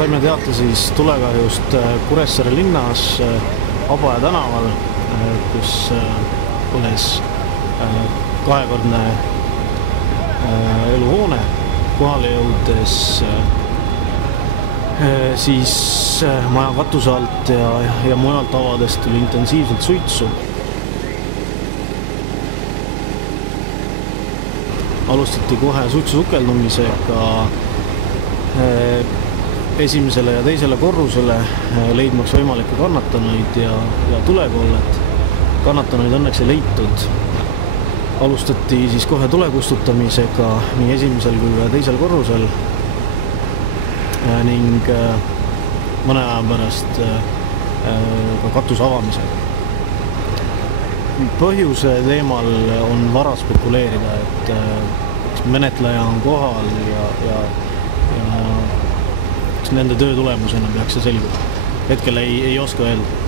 saime teate siis tulekahjust Kuressaare linnas Abaja tänaval, kus põles kahekordne eluhoone. Kohale jõudes siis maja katuse alt ja mujalt avadest tuli intensiivselt suitsu. Alustati kohe suitsu sukeldumisega esimesele ja teisele korrusele, leidmaks võimalikke kannatanuid ja tulekollet. Kannatanuid õnneks ei leitud. Alustati siis kohe tule kustutamisega nii esimesel kui ka teisel korrusel ning mõne aja pärast ka katuse avamisega. Põhjuse teemal on vara spekuleerida, et menetleja on kohal ja nende töö tulemusena peaks see selguda. Hetkel ei oska öelda.